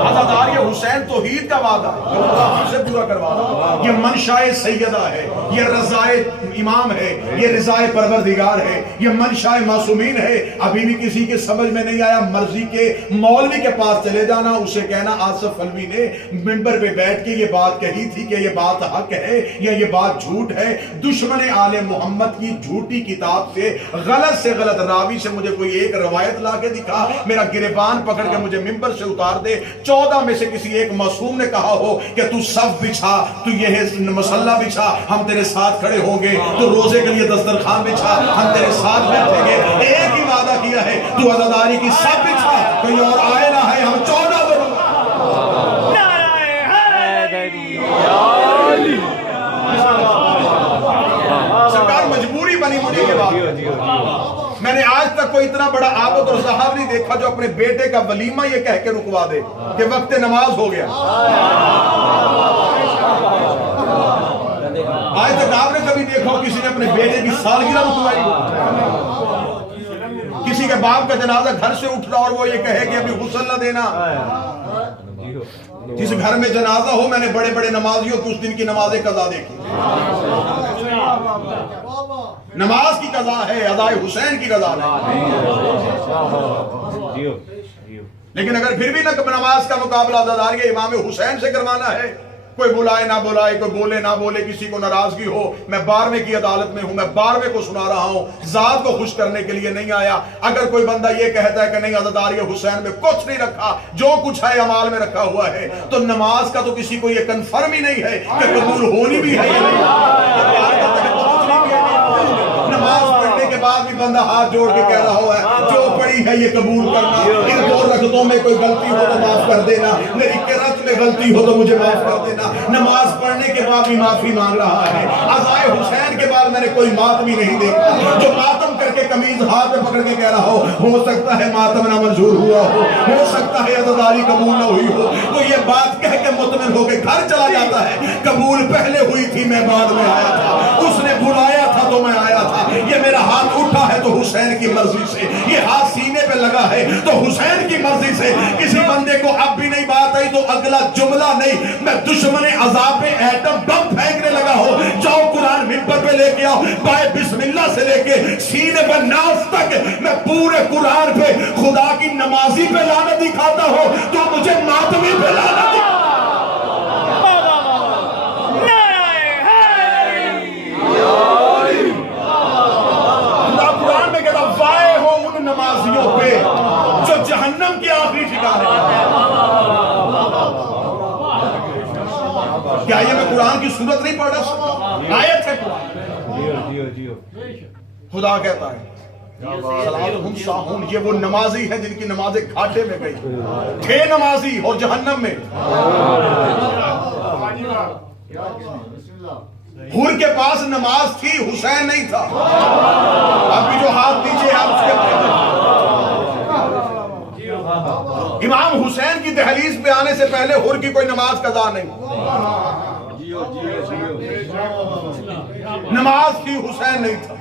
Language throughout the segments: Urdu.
عزاداری حسین توحید کا وعدہ ہے جو خدا ہم سے پورا کروا رہا ہے. یہ منشائے سیدہ ہے, یہ رضائے امام ہے, یہ رضائے پروردگار ہے, یہ منشائے معصومین ہے. ابھی بھی کسی کے سمجھ میں نہیں آیا, مرضی کے مولوی کے پاس چلے جانا, اسے کہنا آصف علوی نے منبر پہ بیٹھ کے یہ بات کہی تھی کہ یہ بات حق ہے یا یہ بات جھوٹ ہے. دشمن آل محمد کی جھوٹی کتاب سے غلط راوی سے مجھے کوئی ایک روایت لا کے دکھا, میرا گریبان پکڑ کے مجھے منبر سے اتار دے. 14 میں سے کسی ایک معصوم نے کہا ہو کہ تو صف بچھا, تو یہ مصلی بچھا, ہم تیرے ساتھ کھڑے ہوں گے, تو روزے کے لیے دسترخوان بچھا, ہم تیرے ساتھ بیٹھیں گے. ایک ہی وعدہ کیا ہے, تو عزاداری کی صف بچھا, کوئی اور آئے نہ ہے, ہم 14 بنوں. سرکار مجبوری بنی مجھے یہ بات. میں نے آج تک کوئی اتنا بڑا عابد اور صاحب نہیں دیکھا جو اپنے بیٹے کا ولیمہ یہ کہہ کے رکوا دے کہ وقت نماز ہو گیا. آج تک آپ نے کبھی دیکھا کسی نے اپنے بیٹے کی سالگرہ رکوائی؟ کسی کے باپ کا جنازہ گھر سے اٹھ رہا اور وہ یہ کہے کہ ابھی غسل نہ دینا. جس گھر میں جنازہ ہو, میں نے بڑے بڑے نمازیوں کی اس دن کی نمازیں قضا دیکھی. نماز کی قضا ہے, ادائے حسین کی قضا ہے. لیکن اگر پھر بھی نماز کا مقابلہ عزاداری امام حسین سے کروانا ہے, کوئی بلائے نہ بلائے, کوئی بولے نہ بولے, کسی کو ناراضگی ہو, میں 12ویں کی عدالت میں ہوں, میں 12ویں کو سنا رہا ہوں, ذات کو خوش کرنے کے لیے نہیں آیا. اگر کوئی بندہ یہ کہتا ہے کہ نہیں عزاداری حسین میں کچھ نہیں رکھا, جو کچھ ہے اعمال میں رکھا ہوا ہے, تو نماز کا تو کسی کو یہ کنفرم ہی نہیں ہے کہ قبول ہونی بھی ہے یا نہیں. نماز پڑھنے کے بعد بھی بندہ ہاتھ جوڑ کے کہہ رہا ہے جو پڑھی ہے یہ قبول کرنا, ان 2 رکعتوں میں کوئی غلطی ہو تو معاف کر دینا, میری قرات میں غلطی ہو تو مجھے معاف کر دینا. نماز پڑھنے کے بعد بھی معافی مانگ رہا ہے. عزائے حسین کے بعد میں نے کوئی ماتمی نہیں دیکھا جو ماتم کر کے قمیض ہاتھ میں پکڑ کے کہہ رہا ہو سکتا ہے ماتم نہ منظور ہوا ہو سکتا ہے عزاداری قبول نہ ہوئی ہو. وہ یہ بات کہہ کے مطمئن ہو کے گھر چلا جاتا ہے, قبول پہلے ہوئی تھی, میں بعد میں آیا تھا, اس نے بلایا تھا تو میں آیا تھا. یہ میرا ہاتھ اٹھا ہے تو حسین کی مرضی سے, یہ ہاتھ سینے پہ لگا ہے تو حسین کی مرضی سے. کسی بندے کو اب بھی نہیں بات آئی تو اگلا جملہ نہیں, میں دشمن عذاب پہ ایٹم بم پھینکنے لگا ہو, جاؤ قرآن منبر پہ لے کے آؤ, بائے بسم اللہ سے لے کے سینے پہ ناز تک میں پورے قرآن پہ خدا کی نمازی پہ لعنت دکھاتا ہوں, تو مجھے ماتمی پہ لعنت دکھاتا. نمازیوں پہ جو جہنم کے آخری ٹھکانے. کیا یہ میں قرآن کی صورت نہیں پڑھ رہا, آیت ہے قرآن. خدا کہتا ہے صلاتہم ساہون, یہ وہ نمازی ہے جن کی نمازیں گھاٹے میں گئی تھے, نمازی اور جہنم میں. حور کے پاس نماز تھی, حسین نہیں تھا. اب بھی جو ہاتھ دیجئے آپ اس کے امام حسین کی دہلیز پہ آنے سے پہلے حور کی کوئی نماز قضا نہیں. نماز تھی, حسین نہیں تھا.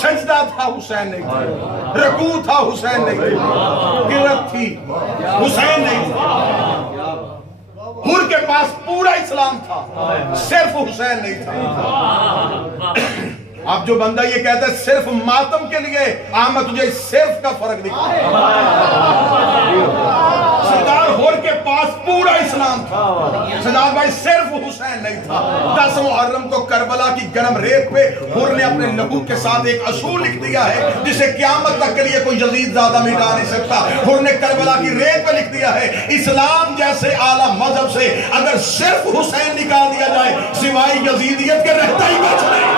سجدہ تھا, حسین نہیں تھا. رکوع تھا, حسین نہیں تھا. قرات تھی, حسین نہیں تھا. حور کے پاس پورا اسلام تھا, صرف حسین نہیں تھا. اب جو بندہ یہ کہتا ہے صرف ماتم کے لیے, میں تجھے صرف کا فرق دکھا. سردار حور کے پاس پورا اسلام تھا, سردار بھائی صرف حسین نہیں تھا. 10 محرم کو کربلا کی گرم ریت پہ حور نے اپنے لہو کے ساتھ ایک اصول لکھ دیا ہے جسے قیامت تک کے لیے کوئی یزید زیادہ مٹا نہیں سکتا. حور نے کربلا کی ریت پہ لکھ دیا ہے, اسلام جیسے اعلیٰ مذہب سے اگر صرف حسین نکال دیا جائے سوائے یزیدیت کے رہتا ہی کچھ نہیں.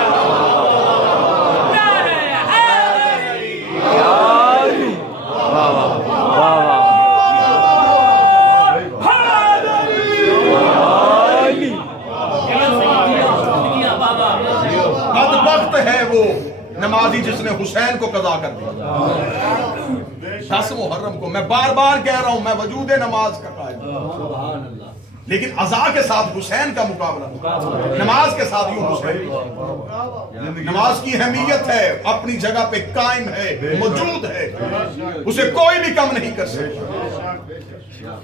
بدبخت ہے وہ نمازی جس نے حسین کو قضا کر دیا. 10 محرم کو میں بار بار کہہ رہا ہوں, میں وجود نماز کا قائل ہوں. لیکن عزا کے ساتھ حسین کا مقابلہ، نماز کے ساتھ یوں حسین۔ نماز کی اہمیت ہے، اپنی جگہ پہ قائم ہے، موجود ہے، اسے کوئی بھی کم نہیں کر سکتا،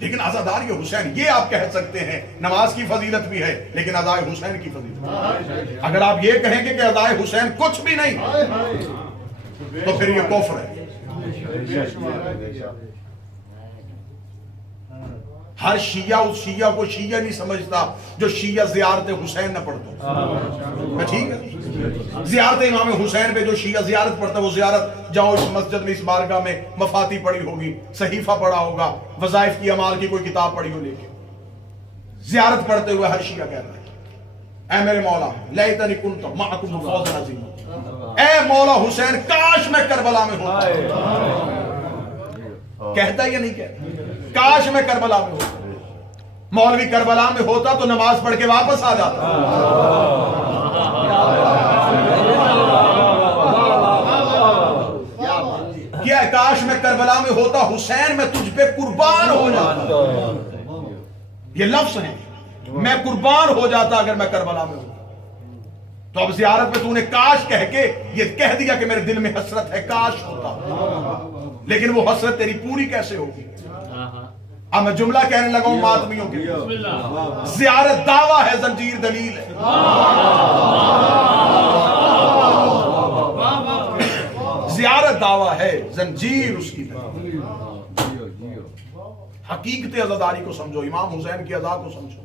لیکن عزادار یہ حسین، یہ آپ کہہ سکتے ہیں نماز کی فضیلت بھی ہے لیکن عزائے حسین کی فضیلت۔ اگر آپ یہ کہیں گے کہ عزائے حسین کچھ بھی نہیں تو پھر یہ کفر ہے۔ ہر شیعہ اس شیعہ کو شیعہ نہیں سمجھتا جو شیعہ زیارت حسین نہ پڑھتا، ٹھیک ہے؟ زیارت امام حسین پہ جو شیعہ زیارت پڑھتا ہے وہ زیارت، جاؤ اس مسجد میں، اس بارگاہ میں مفاتی پڑھی ہوگی، صحیفہ پڑھا ہوگا، وظائف کی اعمال کی کوئی کتاب پڑھی ہو، لیکن زیارت پڑھتے ہوئے ہر شیعہ کہتا ہے اے میرے مولا لیتنی کنت معکم فوزا عظیما، اے مولا حسین کاش میں کربلا میں ہوتا۔ کہتا یا نہیں کہتا؟ کاش میں کربلا میں ہوتا۔ مولوی کربلا میں ہوتا تو نماز پڑھ کے واپس آ جاتا۔ کیا کاش میں کربلا میں ہوتا حسین میں تجھ پہ قربان ہو جاتا۔ یہ لفظ ہیں، میں قربان ہو جاتا اگر میں کربلا میں ہوتا۔ تو اب زیارت میں تو نے کاش کہہ کے یہ کہہ دیا کہ میرے دل میں حسرت ہے، کاش ہوتا، لیکن وہ حسرت تیری پوری کیسے ہوگی؟ اب میں جملہ کہنے لگا ہوں ماتمیوں کے، زیارت دعویٰ ہے، زنجیر دلیل ہے۔ زیارت دعویٰ ہے، زنجیر اس کی دلیل۔ حقیقت عزاداری کو سمجھو، امام حسین کی عزا کو سمجھو۔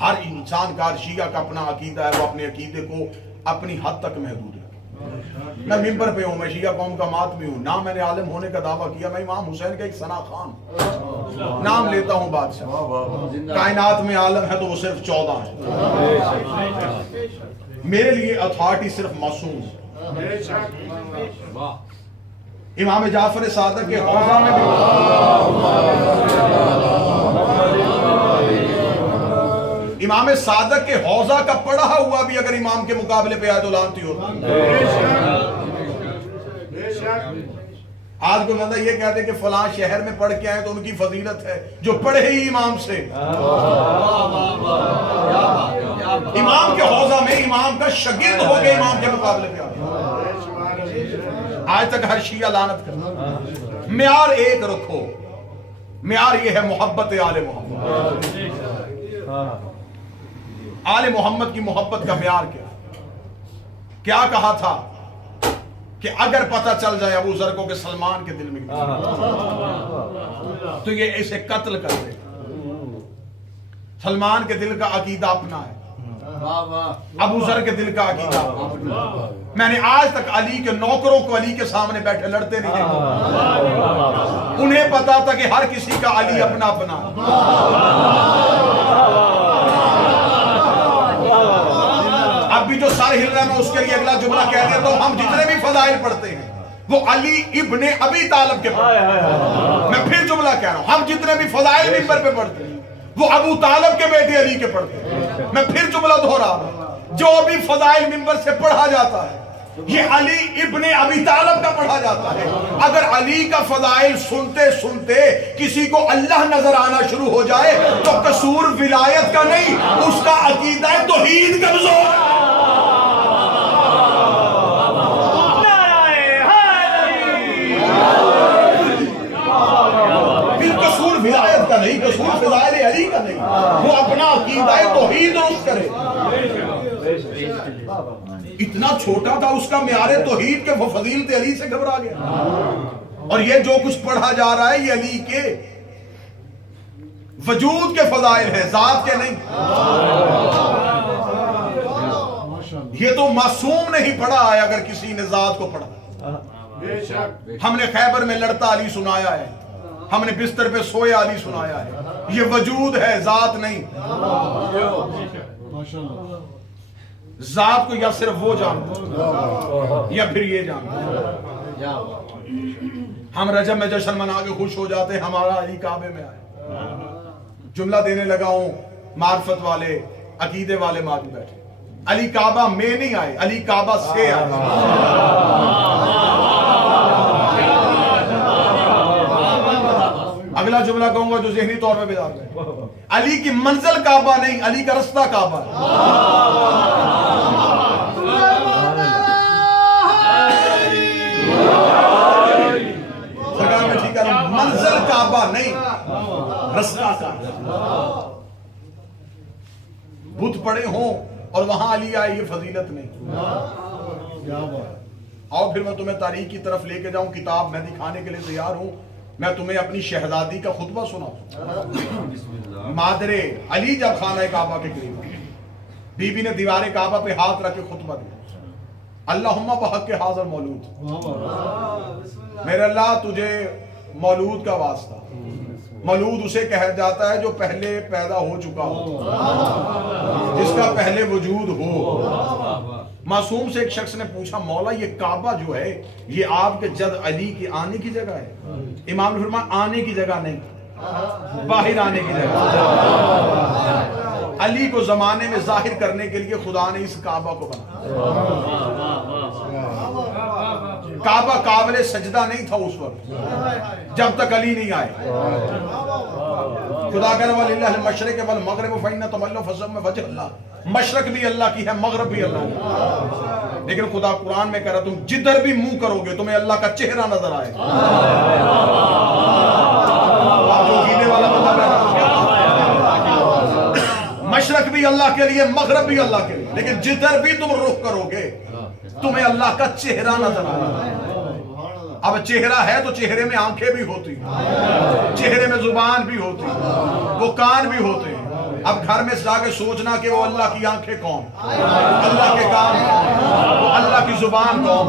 ہر انسان کا، شیعہ کا اپنا عقیدہ ہے، وہ اپنے عقیدے کو اپنی حد تک محدود ہے۔ میں ممبر پہ ہوں، میں شیعہ قوم کا ماتمی ہوں، نہ میں نے عالم ہونے کا دعویٰ کیا، میں امام حسین کا ایک ثنا خان نام لیتا ہوں بادشاہ۔ کائنات میں عالم ہے تو وہ صرف 14 ہے، میرے لیے اتھارٹی صرف معصوم ہے۔ امام جعفر صادق کے حوضہ میں بھی امام صادق کے حوضہ کا پڑھا ہوا بھی اگر امام کے مقابلے پہ آئے تو لانتی ہوتا۔ آج کو بندہ یہ کہتے ہیں کہ فلاں شہر میں پڑھ کے آئے تو ان کی فضیلت ہے جو پڑھے ہی امام سے۔ امام کے حوضہ میں امام کا شاگرد ہو گئے، امام کے مقابلے پہ آئے۔ آج تک ہر شیعہ لعنت کرتا۔ معیار ایک رکھو، معیار یہ ہے محبت آل محمد۔ آل محمد کی محبت کا معیار کیا کہا تھا کہ اگر پتہ چل جائے ابو ذر کو کہ سلمان کے دل میں تو یہ اسے قتل کر دے۔ سلمان کے دل کا عقیدہ اپنا ہے، ابو ذر کے دل کا عقیدہ۔ میں نے آج تک علی کے نوکروں کو علی کے سامنے بیٹھے لڑتے نہیں دیکھا، انہیں پتا تھا کہ ہر کسی کا علی اپنا اپنا ہے۔ اب بھی جو سر ہل رہا ہے میں اس کے لیے اگلا جملہ کہہ دیتا ہوں، ہم جتنے بھی فضائل پڑھتے ہیں وہ علی ابن ابی طالب کے پڑھتے ہیں۔ میں پھر جملہ کہہ رہا ہوں، ہم جتنے بھی فضائل ممبر پہ پڑھتے ہیں وہ ابو طالب کے بیٹے علی کے پڑھتے ہیں۔ میں پھر جملہ دہرا رہا ہوں، جو بھی فضائل ممبر سے پڑھا جاتا ہے یہ علی ابن ابی طالب کا پڑھا جاتا ہے۔ اگر علی کا فضائل سنتے سنتے کسی کو اللہ نظر آنا شروع ہو جائے تو قصور ولایت کا نہیں، اس کا عقیدہ توحید کمزور ہے۔ قصور ولایت کا نہیں، قصور فضائل علی کا نہیں، وہ اپنا عقیدہ توحید درست کرے۔ اتنا چھوٹا تھا اس کا معیار توحید کہ وہ فضیلت علی سے گھبرا گیا۔ اور یہ جو کچھ پڑھا جا رہا ہے یہ علی کے وجود کے فضائل ہیں، ذات کے نہیں۔ یہ تو معصوم نہیں پڑھا ہے، اگر کسی نے ذات کو پڑھا۔ ہم نے خیبر میں لڑتا علی سنایا ہے، ہم نے بستر پہ سویا علی سنایا ہے، یہ وجود ہے، ذات نہیں۔ ذات کو یا صرف وہ جانتا یا پھر یہ جانتا۔ ہم رجب میں جشن منا کے خوش ہو جاتے ہیں، ہمارا علی کعبے میں آئے۔ جملہ دینے لگا ہوں، معرفت والے عقیدے والے مات بیٹھے، علی کعبہ میں نہیں آئے، علی کعبہ سے آئے۔ اگلا جملہ کہوں گا جو ذہنی طور پہ بیدار ہے، علی کی منزل کعبہ نہیں، علی کا رستہ کعبہ ہے۔ سرکار میں ٹھیک ہے، منزل کعبہ نہیں، رستہ کعبہ۔ بت پڑے ہوں اور وہاں علی آئے، یہ فضیلت نہیں۔ اور پھر میں تمہیں تاریخ کی طرف لے کے جاؤں، کتاب میں دکھانے کے لیے تیار ہوں، میں تمہیں اپنی شہزادی کا خطبہ سناؤں۔ مادر علی جب خانہ کعبہ کے قریب بی بی نے دیوار کعبہ پہ ہاتھ رکھ کے خطبہ دیا، اللہم بحق حاضر مولود، میرے اللہ تجھے مولود کا واسطہ۔ مولود اسے کہا جاتا ہے جو پہلے پیدا ہو چکا ہو، جس کا پہلے وجود ہو۔ معصوم سے ایک شخص نے پوچھا، مولا یہ کعبہ جو ہے یہ آپ کے جد علی کی آنے کی جگہ ہے؟ امام نے فرمایا آنے کی جگہ نہیں، باہر آنے کی جگہ۔ علی کو زمانے میں ظاہر کرنے کے لیے خدا نے اس کعبہ کو بنایا۔ کعبہ قابل سجدہ نہیں تھا اس وقت جب تک علی نہیں آئے۔ خدا کہنا وَلِلَّهِ الْمَشْرِقُ وَالْمَغْرِبُ فَإِنَّ تَوَلَّوْا فَثَمَّ وَجْهُ اللَّهِ، مشرق بھی اللہ کی ہے، مغرب بھی اللہ کی ہے، لیکن خدا قرآن میں کہہ رہا تم جدھر بھی منہ کرو گے تمہیں اللہ کا چہرہ نظر آئے۔ مشرق بھی اللہ کے لیے، مغرب بھی اللہ کے لیے، لیکن جدھر بھی تم رخ کرو گے تمہیں اللہ کا چہرہ نظر آئے۔ اب چہرہ ہے تو چہرے میں آنکھیں بھی ہوتی ہیں، چہرے میں زبان بھی ہوتی ہے، وہ کان بھی ہوتے ہیں۔ اب گھر میں جا کے سوچنا کہ وہ اللہ کی آنکھیں کون، اللہ کے کان کون، وہ اللہ کی زبان کون۔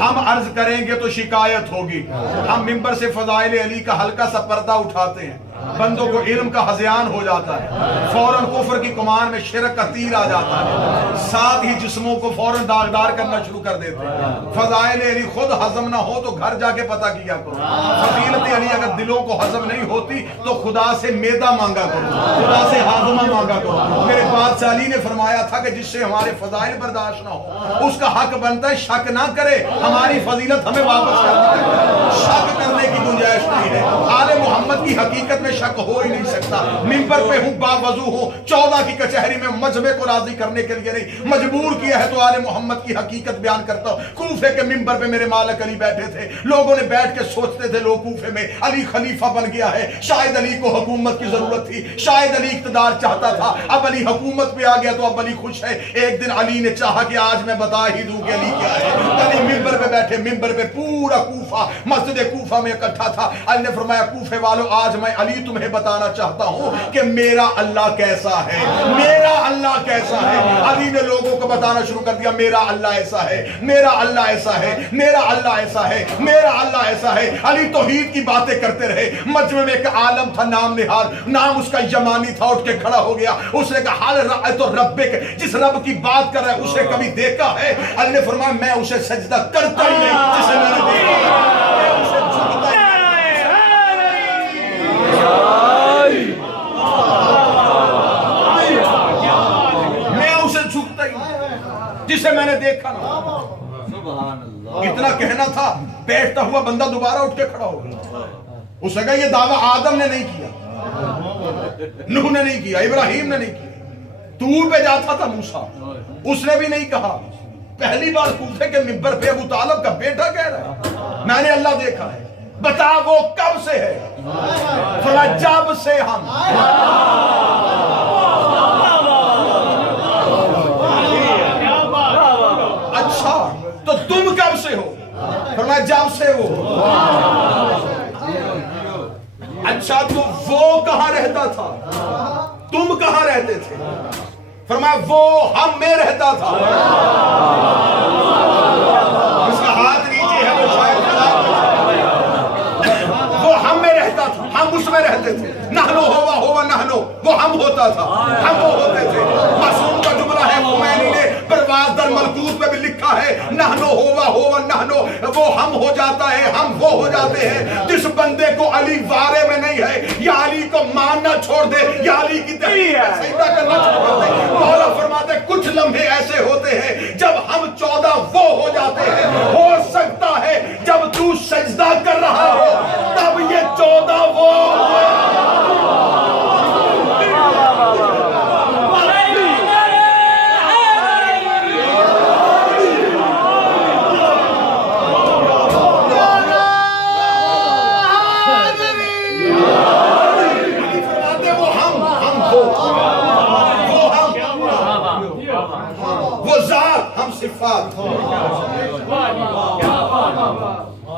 ہم عرض کریں گے تو شکایت ہوگی، ہم ممبر سے فضائل علی کا ہلکا سا پردہ اٹھاتے ہیں، بندوں کو علم کا ہذیان ہو جاتا ہے، فوراً کفر کی کمان میں شرک کا تیر آ جاتا ہے، ساتھ ہی جسموں کو فوراً داغدار کرنا شروع کر دیتے ہیں۔ فضائل علی خود ہضم نہ ہو تو گھر جا کے پتہ کیا کرو، فضیلت علی اگر دلوں کو ہضم نہیں ہوتی تو خدا سے میدہ مانگا کرو، خدا سے ہاضمہ مانگا کرو۔ میرے پاس علی نے فرمایا تھا کہ جس سے ہمارے فضائل برداشت نہ ہو اس کا حق بنتا ہے شک نہ کرے، ہماری فضیلت ہمیں واپس کر دے، شک کرنے کی گنجائش نہیں ہے۔ آل محمد کی حقیقت میں شک ہو ہی نہیں سکتا۔ ممبر پہ ہوں، باوضو ہوں، 14 کی کچہری میں مجمع کو راضی کرنے کے لیے نہیں، مجبور کیا ہے تو آل محمد کی حقیقت بیان کرتا ہوں۔ کوفے کے ممبر پہ میرے مالک علی بیٹھے تھے، لوگوں نے بیٹھ کے سوچتے تھے لوگ کوفے میں علی خلیفہ بن گیا ہے، شاید علی کو حکومت کی ضرورت تھی، شاید علی اقتدار چاہتا تھا، اب علی حکومت پہ آ گیا تو اب علی خوش ہے۔ ایک دن علی نے چاہا کہ آج میں بتا ہی دوں کہ علی کیا ہے۔ علی ممبر پہ بیٹھے، ممبر پہ پورا کوفہ مسجد کوفہ میں اکٹھا تھا۔ علی نے فرمایا کوفے والو آج میں علی تمہیں بتانا چاہتا ہوں کہ میرا اللہ کیسا ہے، میرا اللہ کیسا ہے۔ علی نے لوگوں کو بتانا شروع کر دیا میرا اللہ ایسا ہے، میرا اللہ ایسا ہے، میرا اللہ ایسا ہے، میرا اللہ ایسا ہے۔ علی توحید کی باتیں کرتے رہے۔ مجمع میں ایک عالم تھا نام نہاد، نام اس کا یمانی تھا، اٹھ کے کھڑا ہو گیا، اس نے کہا حال رأیت ربک، جس رب کی بات کر رہا ہے اسے کبھی دیکھا ہے؟ علی نے فرمایا میں اسے سجدہ کرتا ہی نہیں جسے میں نے دیکھا، میں اسے جھکتا ہی جسے میں نے دیکھا نا۔ اتنا کہنا تھا، بیٹھتا ہوا بندہ دوبارہ اٹھ کے کھڑا ہو گیا۔ اس نے کہا یہ دعویٰ آدم نے نہیں کیا، نوح نے نہیں کیا، ابراہیم نے نہیں کیا، طور پہ جاتا تھا موسیٰ، اس نے بھی نہیں کہا۔ پہلی بار کوفے کے ممبر پہ ابو طالب کا بیٹا کہہ رہا ہے میں نے اللہ دیکھا ہے۔ بتا وہ کب سے ہے؟ فرمایا جب سے ہم تو تم کب سے ہو؟ فرمایا جب سے وہ۔ اچھا تو وہ کہاں رہتا تھا؟ تم کہاں رہتے تھے؟ فرمایا وہ ہم میں رہتا تھا۔ اس کا ہاتھ نیچے ہے، وہ شاید وہ ہم میں رہتا تھا، ہم اس میں رہتے تھے۔ نحنو ہوا نحنو، وہ ہم ہوتا تھا، ہم وہ ہوتے تھے۔ معصوم کا جملہ ہے، خمینی نے پرواز در ملکوت میں بھی لکھا ہے نحنو ہوا نحنو، وہ ہم ہو جاتا ہے، ہم وہ ہو جاتے ہیں۔ جس بندے کو علی وارے میں نہیں ہے یا علی کو ماننا چھوڑ دے یا علی کی تحریر میں سجدہ کرنا چھوڑ دے، مولا فرماتے کچھ لمحے ایسے ہوتے ہیں جب ہم 14 وہ ہو جاتے ہیں۔ ہو سکتا ہے جب تو سجدہ کر رہا ہو تب یہ 14 وہ